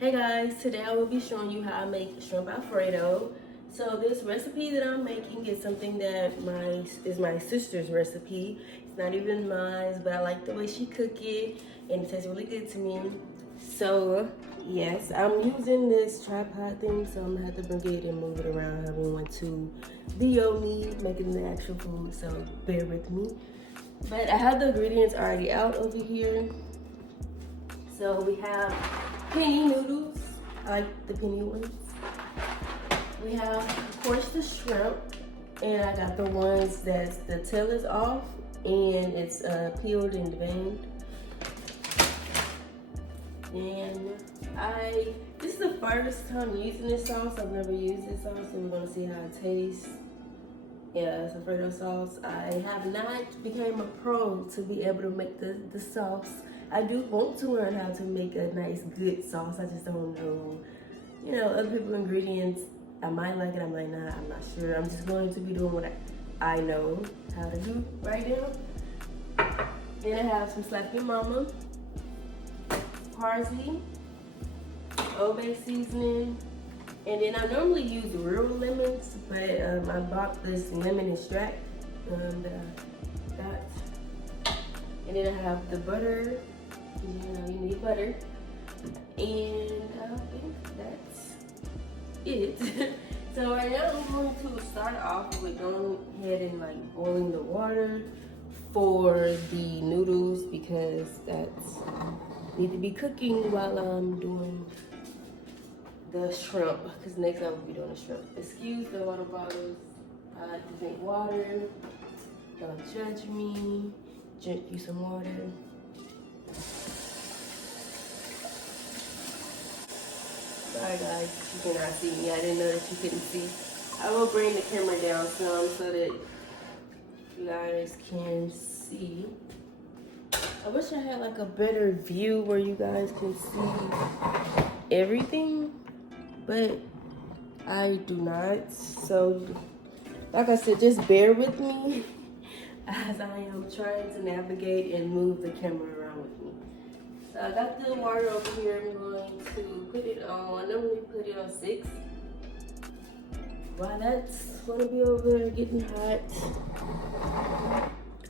Hey guys, today I will be showing you how I make shrimp Alfredo. So this recipe that I'm making is something that is my sister's recipe. It's not even mine, but I like the way she cook it and it tastes really good to me. So yes, I'm using this tripod thing, so I'm gonna have to bring it and move it around. I don't want to video me making the actual food, so bear with me. But I have the ingredients already out over here. So we have penny noodles. I like the penny ones. We have, of course, the shrimp. And I got the ones that the tail is off and it's peeled and veined. And this is the first time using this sauce. I've never used this sauce, so we're gonna see how it tastes. Yeah, it's Alfredo sauce. I have not become a pro to be able to make the sauce. I do want to learn how to make a nice, good sauce. I just don't know, other people's ingredients. I might like it, I might not, I'm not sure. I'm just going to be doing what I know how to do right now. Then I have some Slap Your Mama, parsley, Old Bay seasoning, and then I normally use real lemons, but I bought this lemon extract that I got. And then I have the butter. You need butter. And I think that's it. So right now I'm going to start off with going ahead and like boiling the water for the noodles because that's need to be cooking while I'm doing the shrimp, because next I will be doing the shrimp. Excuse the water bottles. I like to drink water. Don't judge me. Drink you some water. Sorry guys, you cannot see me. I didn't know that you couldn't see. I will bring the camera down some so that you guys can see. I wish I had like a better view where you guys can see everything, but I do not. So like I said, just bear with me as I am trying to navigate and move the camera around with me. So I got the water over here. I'm going to put it on, I normally put it on 6. While that's gonna be over there getting hot,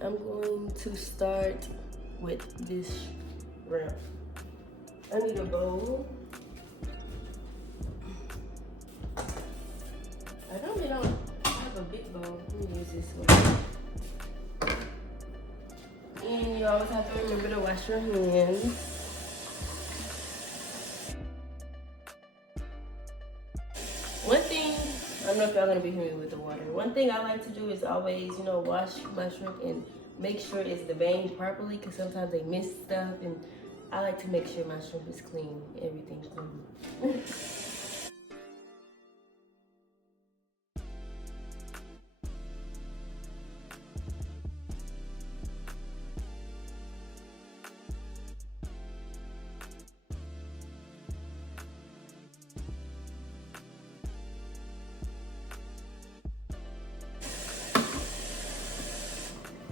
I'm going to start with this shrimp. I need a bowl. I don't have a big bowl. Let me use this one. And you always have to remember to wash your hands. One thing, I don't know if y'all gonna be hearing me with the water. One thing I like to do is always, wash my shrimp and make sure it's deveined properly, because sometimes they miss stuff, and I like to make sure my shrimp is clean, everything's clean.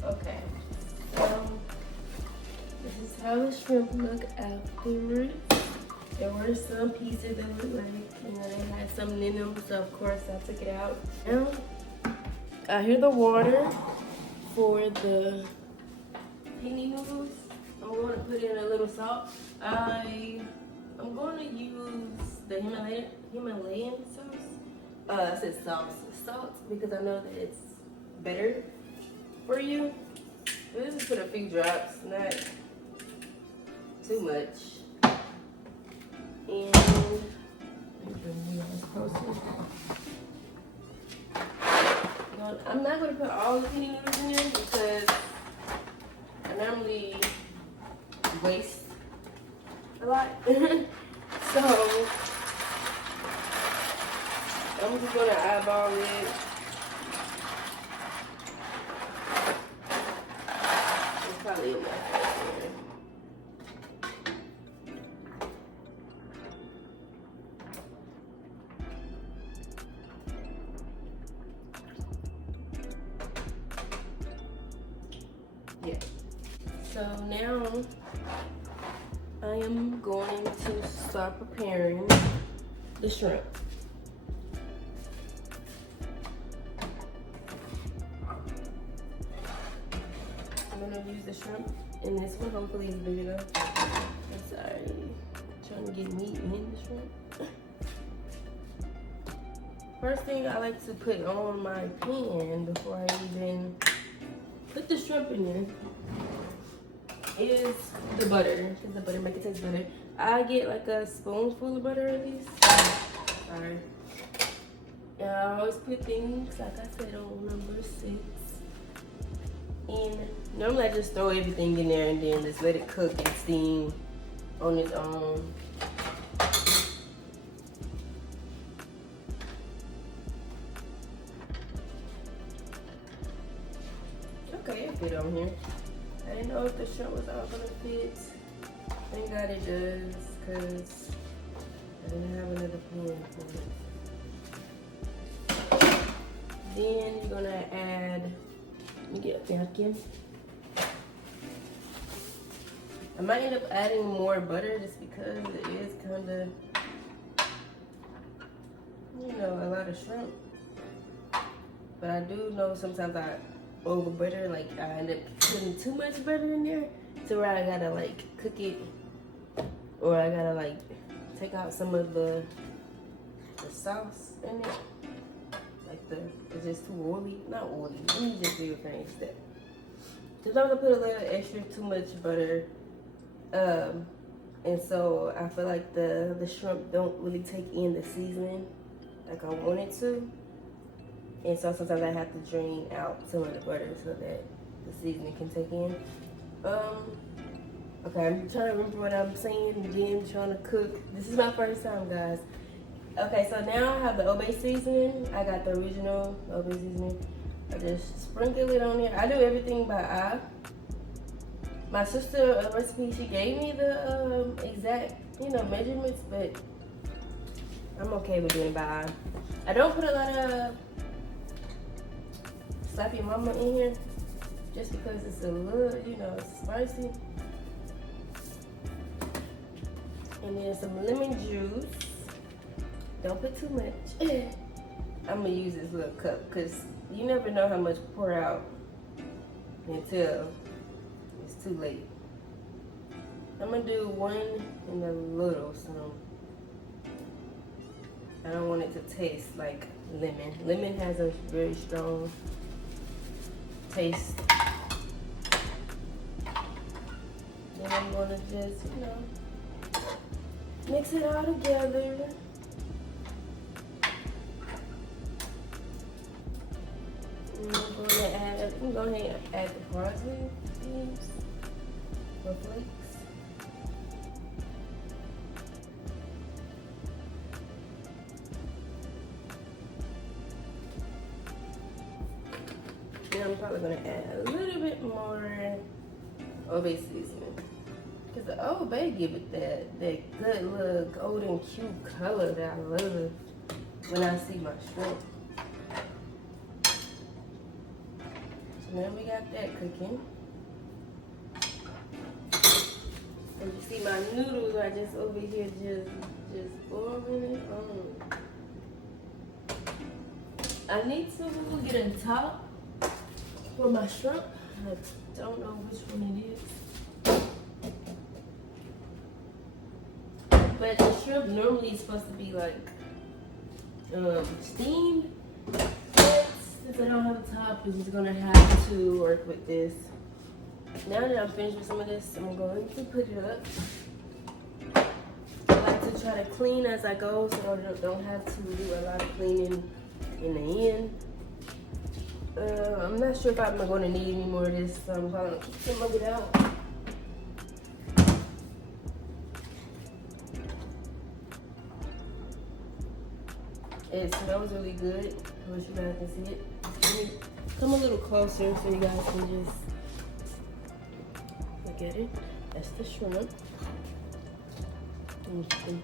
Okay, so this is how the shrimp look afterwards. There were some pieces that looked like, they had something in them, so of course I took it out. Now, I hear the water for the penny noodles. I'm going to put in a little salt. I'm going to use the Himalayan sauce. I said salt, because I know that it's better for you. Let's just put a few drops, not too much. And bring you guys closer. I'm not going to put all the penny noodles in there because I normally waste a lot. So I'm just going to eyeball it. It's probably in my face here. Yeah. So now I am going to start preparing the shrimp. I'm gonna use the shrimp in this one. Hopefully it's big enough. I'm sorry. I'm trying to get meat in the shrimp. First thing I like to put on my pan before I even put the shrimp in there is the butter, because the butter makes it taste better. I get like a spoonful of butter at least. Sorry. And I always put things, like I said, on number 6. And normally I just throw everything in there and then just let it cook and steam on its own. Okay, it fit on here. I didn't know if the shrimp was all gonna fit. Thank God it does, because I didn't have another pan for it. Then you're gonna add, let me get a napkin. I might end up adding more butter just because it is kind of, you know, a lot of shrimp. But I do know sometimes I over butter, like I end up putting too much butter in there to where I gotta like cook it, or I gotta like take out some of the sauce in it. Like it's just too oily. Not oily. Let me just do a thing step. Sometimes I put a little extra too much butter, and so I feel like the shrimp don't really take in the seasoning like I want it to. And so sometimes I have to drain out some of the butter so that the seasoning can take in. Okay, I'm trying to remember what I'm saying. Again, trying to cook. This is my first time, guys. Okay, so now I have the Obey seasoning. I got the original Obey seasoning. I just sprinkle it on there. I do everything by eye. My sister recipe, she gave me the exact, you know, measurements, but I'm okay with doing it by eye. I don't put a lot of Slap Your Mama in here just because it's a little, you know, spicy. And then some lemon juice. Don't put too much. I'm gonna use this little cup because you never know how much to pour out until it's too late. I'm gonna do one in a little, so I don't want it to taste like lemon. Lemon has a very strong taste. Then I'm gonna just, you know, mix it all together. And I'm going to add, I'm going to add the parsley leaves or flakes. And I'm probably going to add a little bit more Obey seasoning. Because the Old Bay give it that good little golden cute color that I love when I see my shrimp. So now we got that cooking. And you see my noodles are just over here just boiling it on. I need to get a top for my shrimp. I don't know which one it is. But the shrimp normally is supposed to be like steamed. But since I don't have a top, I'm just gonna have to work with this. Now that I'm finished with some of this, I'm going to put it up. I like to try to clean as I go so I don't have to do a lot of cleaning in the end. I'm not sure if I'm going to need any more of this, so I'm probably going to keep some of it out. It smells really good. I wish you guys can see it. Let me come a little closer so you guys can just look at it. That's the shrimp. And you can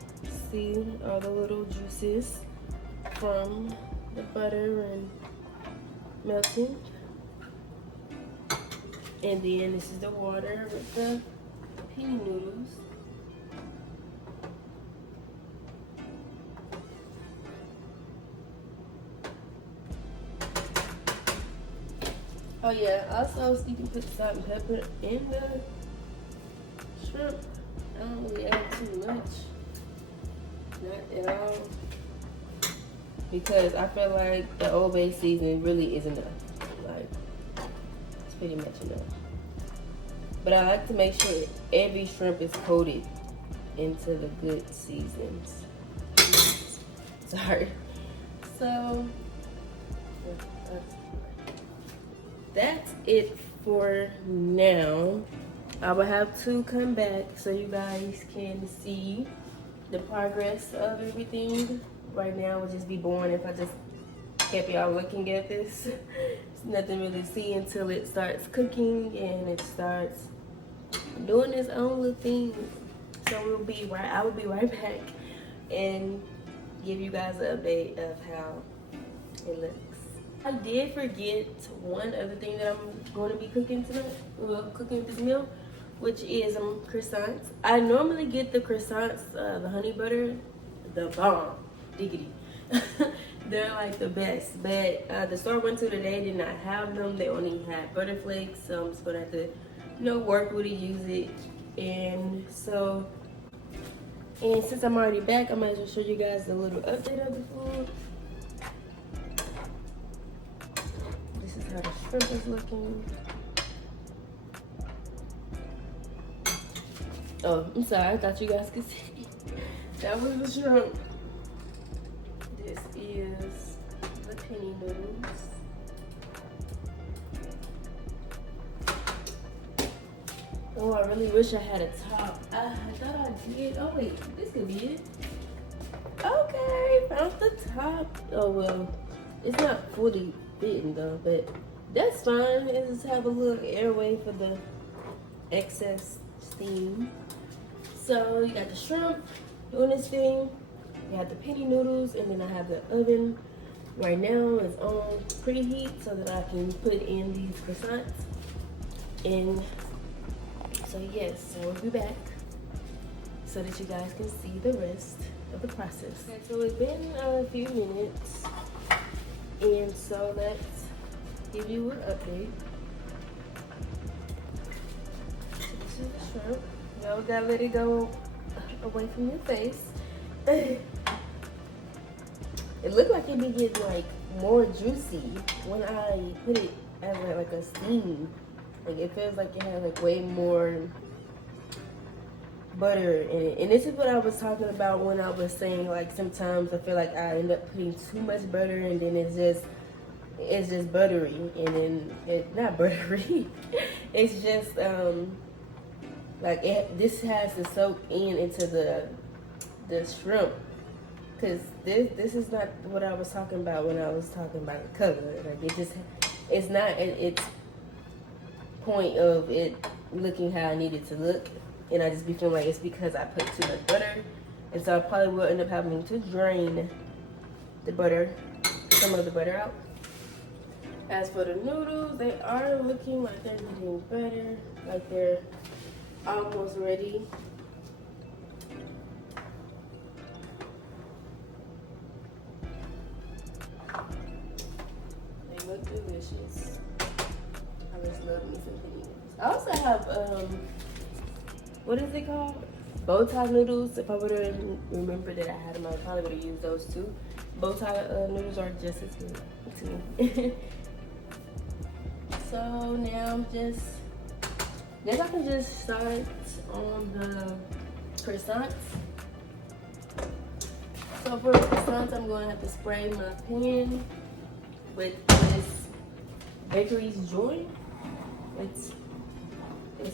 see all the little juices from the butter and melting. And then this is the water with the pea noodles. Oh yeah, also you can put salt and pepper in the shrimp. I don't really add too much. Not at all. Because I feel like the Old Bay seasoning really is enough. Like, it's pretty much enough. But I like to make sure every shrimp is coated into the good seasons. Sorry. So, that's it for now. I will have to come back so you guys can see the progress of everything. Right now, it would just be boring if I just kept y'all looking at this. There's nothing really to see until it starts cooking and it starts doing its own little thing. So I will be right back and give you guys an update of how it looks. I did forget one other thing that I'm going to be cooking tonight. Well, cooking this meal, which is croissants. I normally get the croissants, the honey butter, the bomb, diggity. They're like the best, but the store I went to today did not have them. They only had butter flakes, so I'm just gonna have to, work with it, use it, and so. And since I'm already back, I might as well show you guys a little update of the food. This is how the shrimp is looking. Oh, I'm sorry, I thought you guys could see. That was the shrimp. This is the penny noodles. Oh, I really wish I had a top. I thought I did. Oh wait, this could be it. Okay, found the top. Oh well, it's not fully fitting though, but that's fine. It just have a little airway for the excess steam. So you got the shrimp doing this thing. You have the penny noodles, and then I have the oven right now. It's on preheat so that I can put in these croissants. And so yes, I will be back so that you guys can see the rest of the process. Okay, so it's been a few minutes, and so let's give you an update. So this is the shrimp. You gotta let it go away from your face. It looked like it be getting like more juicy when I put it as like a steam. Like it feels like it has like way more butter in it. And this is what I was talking about when I was saying like sometimes I feel like I end up putting too much butter and then it's just buttery, and then it's not buttery. It's just like this has to soak into the shrimp, because this is not what I was talking about when I was talking about the color. Like it's not at its point of it looking how I need it to look, and I just be feeling like it's because I put too much butter, and so I probably will end up having to drain some of the butter out. As for the noodles, they are looking like they're getting better, like they're almost ready. They look delicious. I just love me some penny noodles. I also have what is it called? Bow tie noodles. If I would have remembered that I had them, I probably would have used those too. Bow tie noodles are just as good to me. So now guess I can just start on the croissants. So for the croissants, I'm going to have to spray my pan with this Bakery's Joy. It's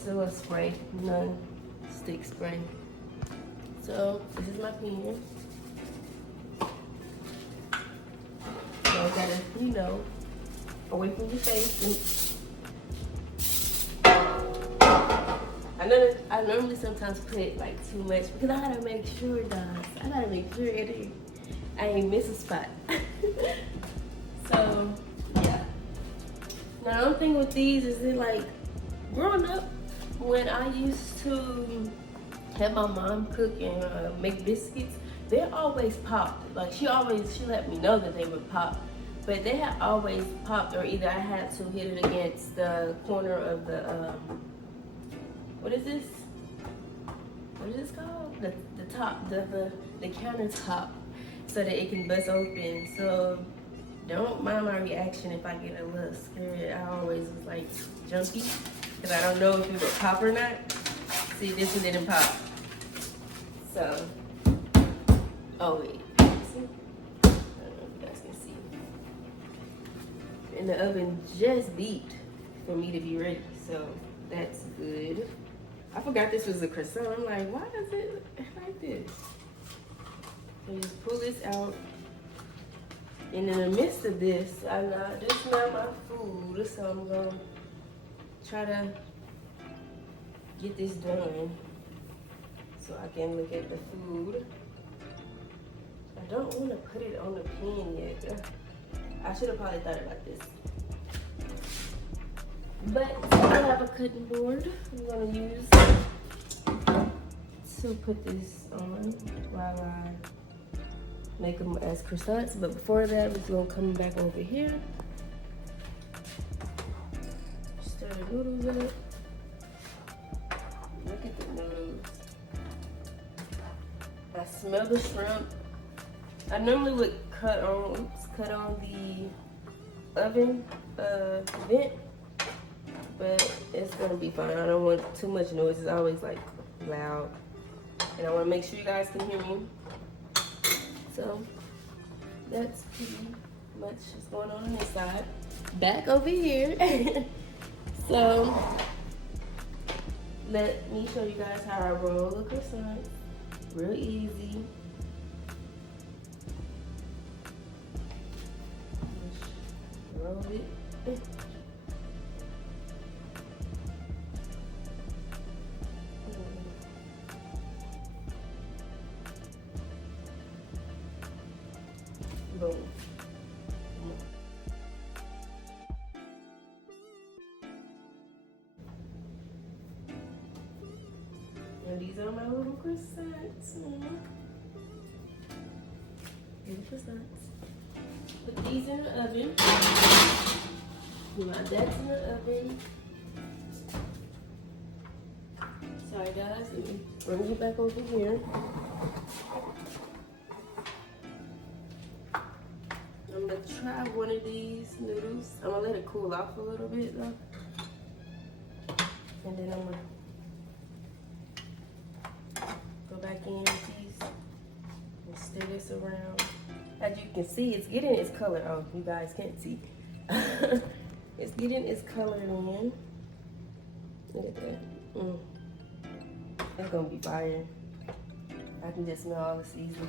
a little spray, non-stick spray. So this is my pan. So I gotta, away from your face. I normally sometimes put like too much because I gotta make sure, guys. I gotta make sure I ain't miss a spot. So yeah. Now the only thing with these is that like growing up, when I used to have my mom cook and make biscuits, they always popped. Like she let me know that they would pop. but they had always popped, or either I had to hit it against the corner of the what is this? What is this called? The top, the countertop, so that it can bust open. So don't mind my reaction if I get a little scared. I always was like jumpy because I don't know if it would pop or not. See, this one didn't pop. So, oh wait, see? I don't know if you guys can see. And the oven just beeped for me to be ready, so that's good. I forgot this was a croissant. I'm like, why does it look like this? So just pull this out. And in the midst of this, this is not my food, so I'm gonna try to get this done so I can look at the food. I don't want to put it on the pan yet. I should have probably thought about this. But I have a cutting board I'm gonna use to put this on while I make them as croissants. But before that, we're gonna come back over here. Stir the noodles up. Look at the noodles. I smell the shrimp. I normally would cut on the oven vent, but it's gonna be fine. I don't want too much noise. It's always like loud, and I want to make sure you guys can hear me. So that's pretty much what's going on this side. Back over here. So let me show you guys how I roll a croissant. Real easy. Roll it. Boom. And these are my little croissants. Little croissants. Put these in the oven. Now that's in the oven. Sorry guys, let me bring you back over here. I'm gonna try one of these noodles. I'm gonna let it cool off a little bit though. And then I'm gonna go back in with these and stir this around. As you can see, it's getting its color. Oh, you guys can't see. It's getting its color in. Look at that. It's gonna be fire. I can just smell all the seasoning.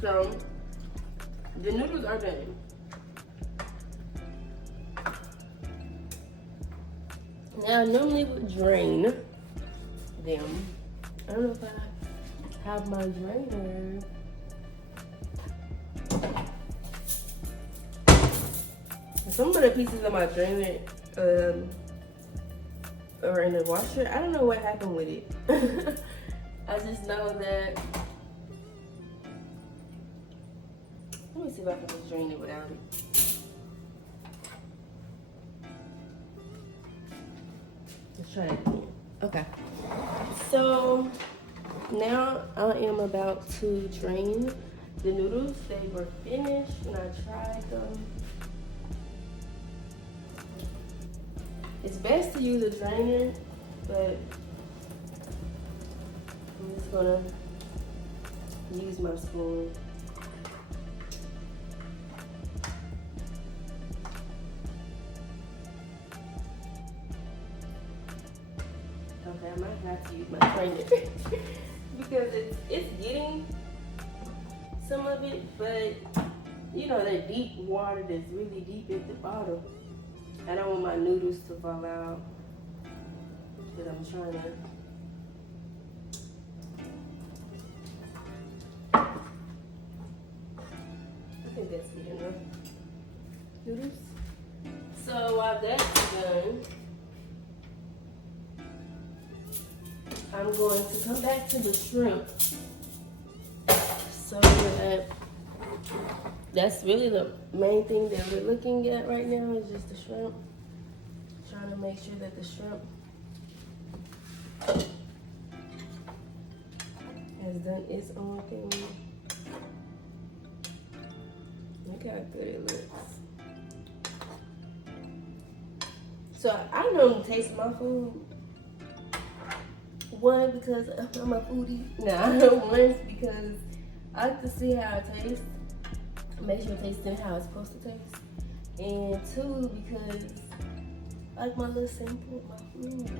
So the noodles are done. Now I normally would drain them. I don't know if I have my drainer. Some of the pieces of my drainer are in the washer. I don't know what happened with it. I just know that. Let me see if I can just drain it without it. Let's try it again. Okay. So now I am about to drain the noodles. They were finished and I tried them. It's best to use a drainer, but I'm just gonna use my spoon. Okay, I might have to use my drainer because it's getting some of it, but you know that deep water that's really deep at the bottom. I don't want my noodles to fall out because I'm trying to. I think that's good enough. Noodles. So while that's done, I'm going to come back to the shrimp So that's really the main thing that we're looking at right now is just the shrimp. Trying to make sure that the shrimp has done its own thing. Look how good it looks. So I normally taste my food. One, because I'm a foodie. One, because I like to see how it tastes. Make sure it tastes how it's supposed to taste. And two, because I like my little sample of my food.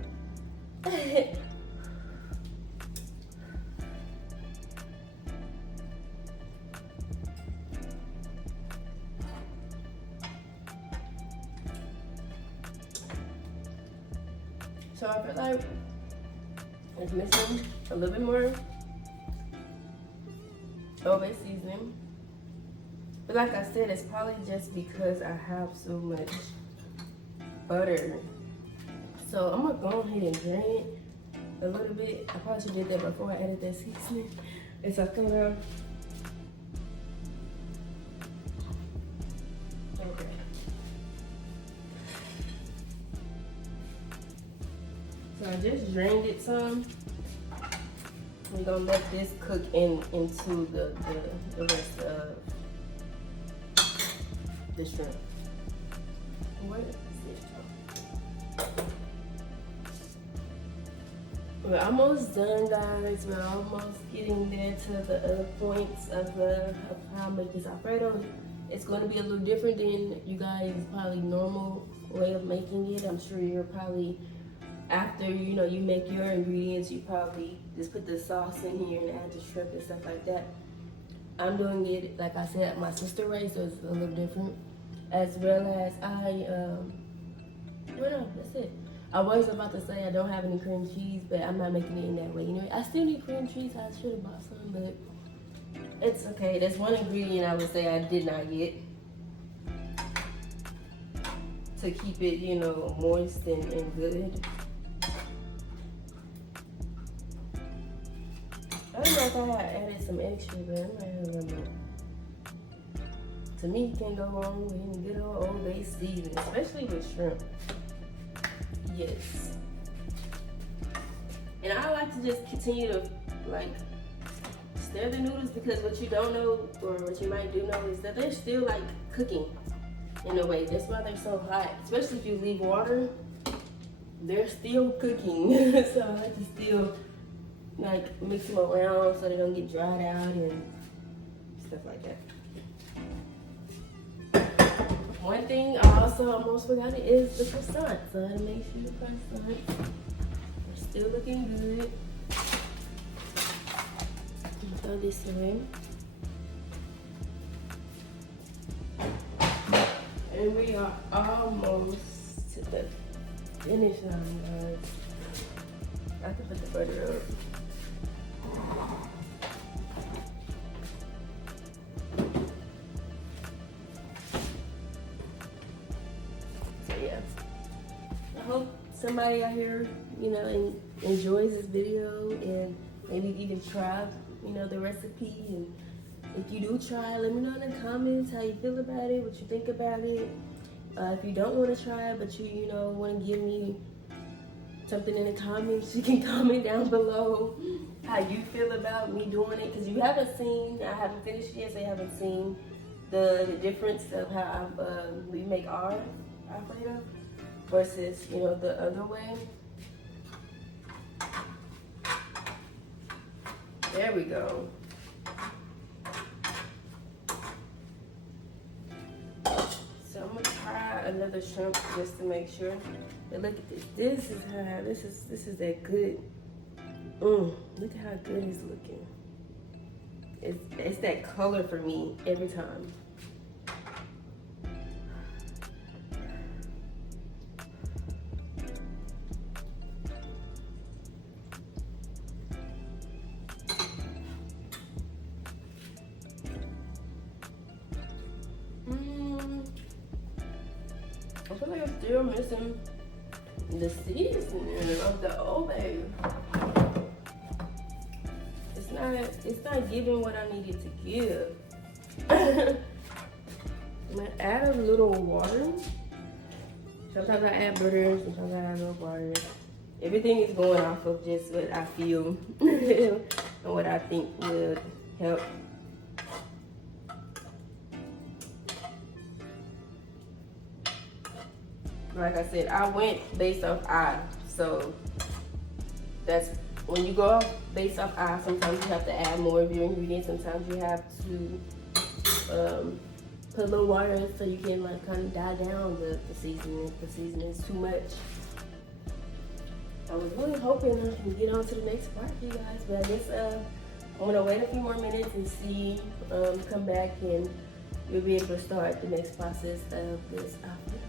So I feel like it's missing a little bit more Old Bay seasoning. But like I said, it's probably just because I have so much butter. So I'm gonna go ahead and drain it a little bit. I probably should have did that before I added that seasoning. It's up there. Okay. So I just drained it some. We're gonna let this cook into the rest of the shrimp. Where is it? We're almost done, guys. We're almost getting there to the other points of how I make this Alfredo. It's going to be a little different than you guys' probably normal way of making it. I'm sure you're probably, after you make your ingredients, you probably just put the sauce in here and add the shrimp and stuff like that. I'm doing it, like I said, my sister way, so it's a little different. As well as that's it. I was about to say I don't have any cream cheese, but I'm not making it in that way. I still need cream cheese. I should have bought some, but it's okay. That's one ingredient I would say I did not get to keep it, moist and good. I don't know if I had added some extra, but I'm not remember. To me, you can't go wrong with any good old Bay seasoning, especially with shrimp. Yes. And I like to just continue to stir the noodles, because what you don't know, or what you might do know, is that they're still cooking in a way. That's why they're so hot. Especially if you leave water, they're still cooking. So I like to still mix them around so they don't get dried out and stuff like that. One thing I also almost forgot is the croissant. So I had to make sure the croissants are still looking good. Throw this away. And we are almost to the finish line, guys. I can put the butter up. I hope somebody out here, enjoys this video and maybe even try, the recipe. And if you do try, let me know in the comments how you feel about it, what you think about it. If you don't want to try it, but you want to give me something in the comments, you can comment down below how you feel about me doing it. Because I haven't finished yet, so you haven't seen the difference of how we make our Alfredo versus the other way. There we go. So I'm gonna try another shrimp just to make sure. But look at this. This is that good. Look at how good it's looking. It's that color for me every time. I feel like I'm still missing the seasoning of the Old Bay. It's not not giving what I needed to give. I'm gonna add a little water. Sometimes I add butter, sometimes I add a little water. Everything is going off of just what I feel and what I think would help. Like I said, I went based off eye. So that's when you go off based off eye, sometimes you have to add more of your ingredients. Sometimes you have to put a little water in so you can like kind of die down the seasoning if the seasoning is too much. I was really hoping I can get on to the next part, you guys, but I guess I'm gonna wait a few more minutes and see, come back and you'll be able to start the next process of this Alfredo.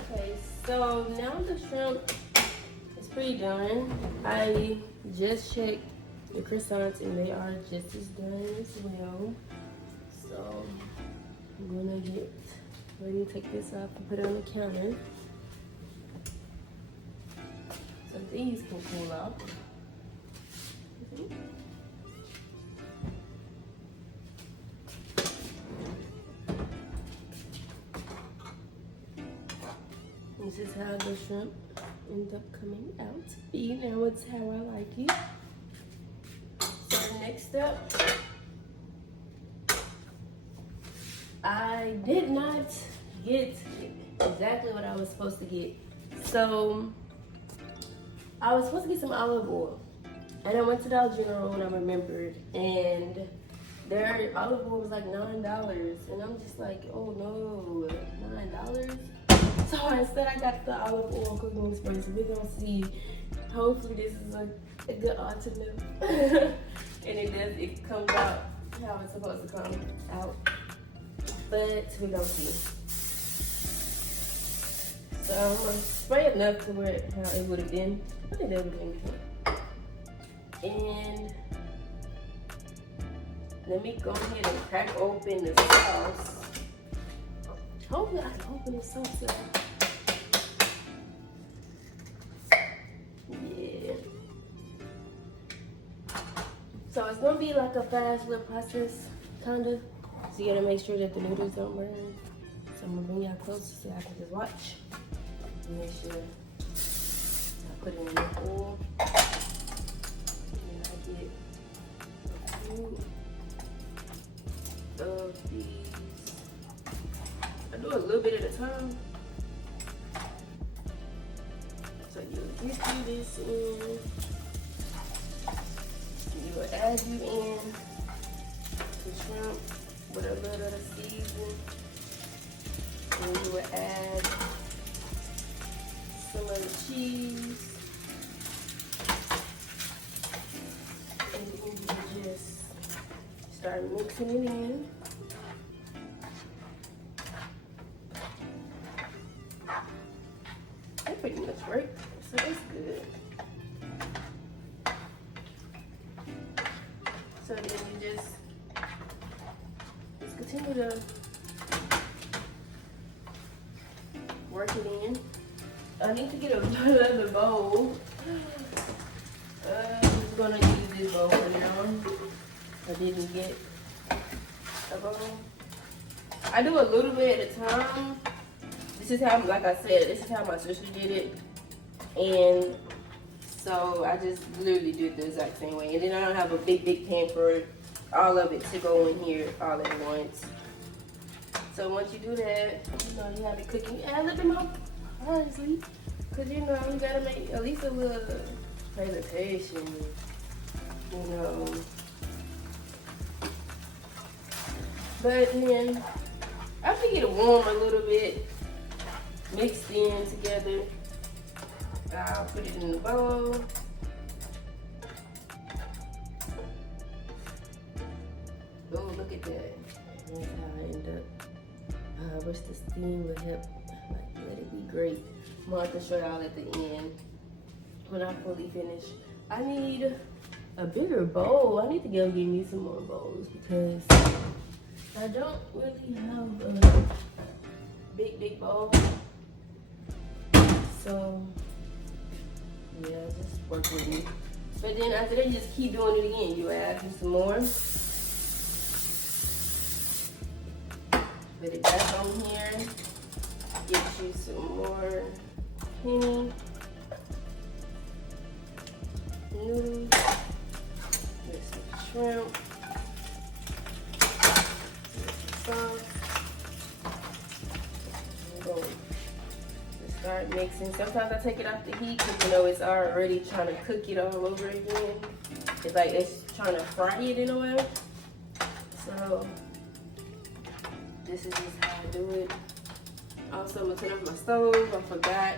Okay, so now the shrimp is pretty done. I just checked the croissants and they are just as done as well. So I'm gonna get ready to take this off and put it on the counter. So these can cool off. This is how the shrimp ends up coming out to be. Now it's how I like it. So next up, I did not get exactly what I was supposed to get. So I was supposed to get some olive oil, and I went to Dollar General and I remembered, and their olive oil was like $9, and I'm just like, oh no, $9? So instead I got the olive oil cooking spray, so we're gonna see. Hopefully this is a good alternative, and it comes out how it's supposed to come out, but we're gonna see. So I'm gonna spray enough to where how it would have been. I think that would have been good. And let me go ahead and crack open the sauce. Hopefully I can open the sauce up. Yeah. So it's gonna be like a fast little process, kinda. So you gotta make sure that the noodles don't burn. So I'm gonna bring y'all closer so I can just watch. Make sure I put it in the oil. And I get a few of these. I do a little bit at a time. So you get this in. You will add you in the shrimp with a little bit of seasoning. And you will add some of the cheese, and then you just start mixing it in. That pretty much worked, so that's good. So then you just continue to work it in. I need to get another bowl. I'm just gonna use this bowl for now. I didn't get a bowl. I do a little bit at a time. This is how, like I said, this is how my sister did it. And so I just literally did the exact same way. And then I don't have a big pan for all of it to go in here all at once. So once you do that, you know, you have it cooking. Add a little bit more parsley, because you know, you gotta make at least a little presentation, you know. But then after you get it warm a little bit, mixed in together, I'll put it in the bowl. Oh, look at that. That's how I end up. I wish the steam would help, like, let it be great. I'm gonna have to show y'all at the end when I fully finish. I need a bigger bowl. I need to go get me some more bowls because I don't really have a big bowl. So yeah, just work with me. But then after that, you just keep doing it again. You add some more. Put it back on here. Get you some more penny noodles. Get some shrimp. Get some sauce. Boom. Just start mixing. Sometimes I take it off the heat because you know it's already trying to cook it all over again. It's like it's trying to fry it in a way. So this is just how I do it. Also, I'm gonna turn off my stove. I forgot.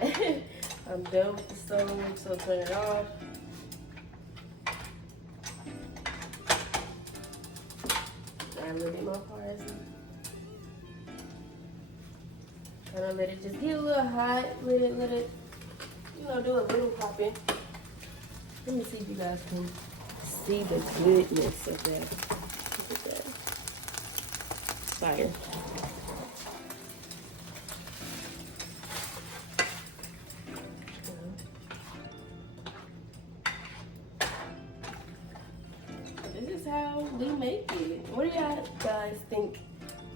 I'm done with the stove, so turn it off. Add a little bit more parsley. Kind of let it just get a little hot. Let it, you know, do a little popping. Let me see if you guys can see the goodness of that. Look at that. Fire. This is how we make it. What do y'all guys think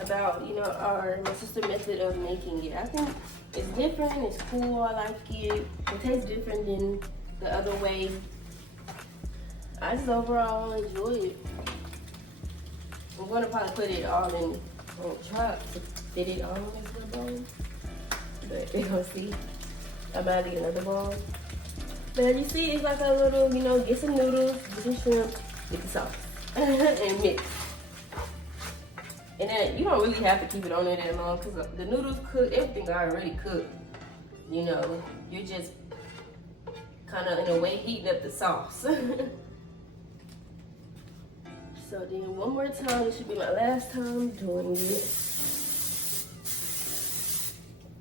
about, you know, my sister's method of making it? I think it's different, it's cool, I like it. It tastes different than the other way. I just overall enjoy it. I'm gonna probably put it all in a truck to fit it all in this little bowl. But we're gonna see. I might get another bowl. But as you see, it's like a little, you know, get some noodles, get some shrimp, get the sauce, and mix. And then you don't really have to keep it on there that long because the noodles cook, everything already cooked. You know, you're just kind of in a way heating up the sauce. So then one more time, this should be my last time doing it.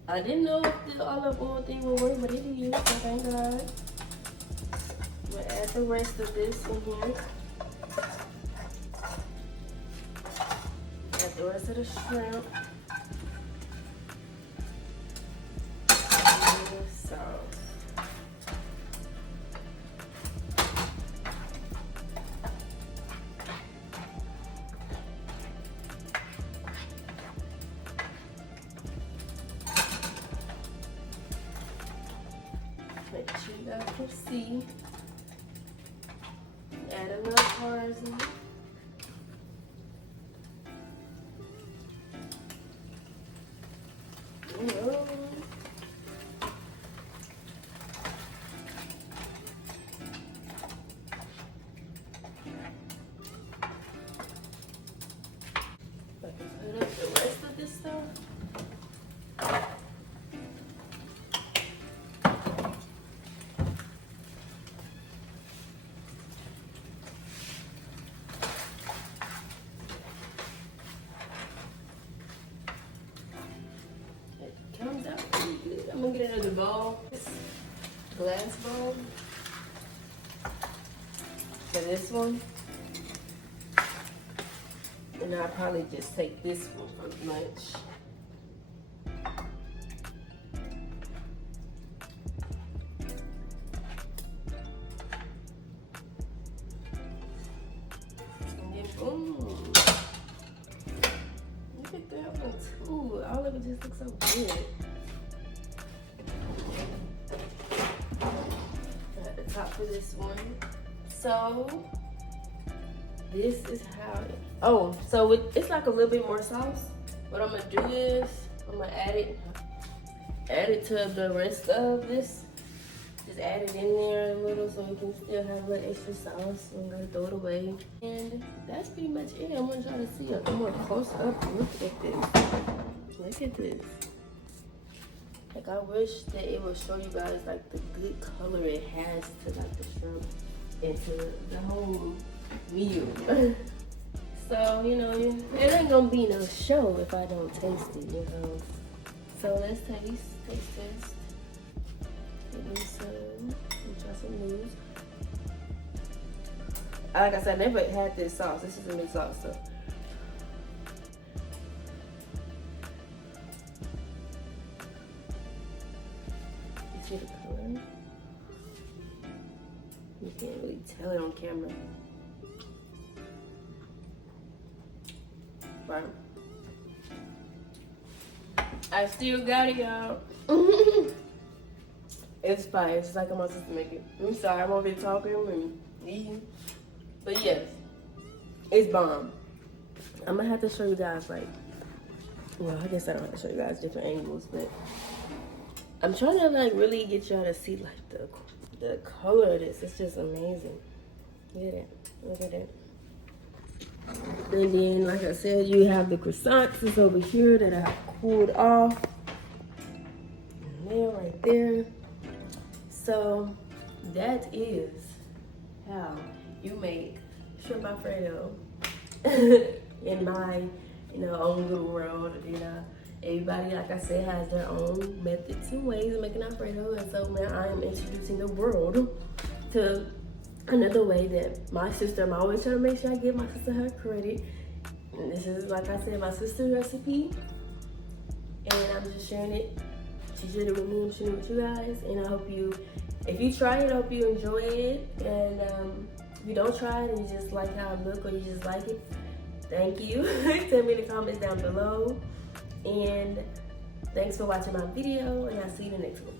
I didn't know if the olive oil thing would work, but it is, so thank God. I'm gonna add the rest of this in here. Add the rest of the shrimp. And the sauce. Make sure you guys can see. Add a little parsley. I can put up the rest of this stuff. Comes out pretty good. I'm gonna get another bowl, glass bowl for this one, and I'll probably just take this one for lunch. And then boom. Look at that one too. All of it just looks so good. At the top of this one. So this is how it, oh, so it's like a little bit more sauce. What I'm gonna do is I'm gonna add it to the rest of this. Just add it in there a little so we can still have a little extra sauce. So I'm gonna throw it away. And that's pretty much it. I want y'all to see a more close up look at this. Look at this. Like I wish that it would show you guys like the good color it has to like the shrimp and to the whole meal. So, you know, it ain't gonna be no show if I don't taste it, you know. So let's taste this. Maybe some, try some noodles. Like I said, I never had this sauce. This is a new sauce, so. You see the color? You can't really tell it on camera. Right. I still got it, y'all. It's fire. It's just like I'm supposed to make it. I'm sorry, I'm over here talking and eating. But yes, it's bomb. I'm gonna have to show you guys, like, well, I guess I don't have to show you guys different angles, but I'm trying to like really get y'all to see like the color of this. It's just amazing. Look at it. Look at it. And then, like I said, you have the croissants is over here that I have cooled off. And there, right there. So that is how you make shrimp Alfredo in my, own little world. Everybody, like I said, has their own methods and ways of making Alfredo. And so now I am introducing the world to another way that my sister, I'm always trying to make sure I give my sister her credit. And this is, like I said, my sister's recipe. And I'm just sharing it. She shared it with me, I'm sharing it with you guys. And I hope you, if you try it, I hope you enjoy it. And if you don't try it and you just like how it looks or you just like it, thank you. Tell me in the comments down below. And thanks for watching my video, and I'll see you in the next one.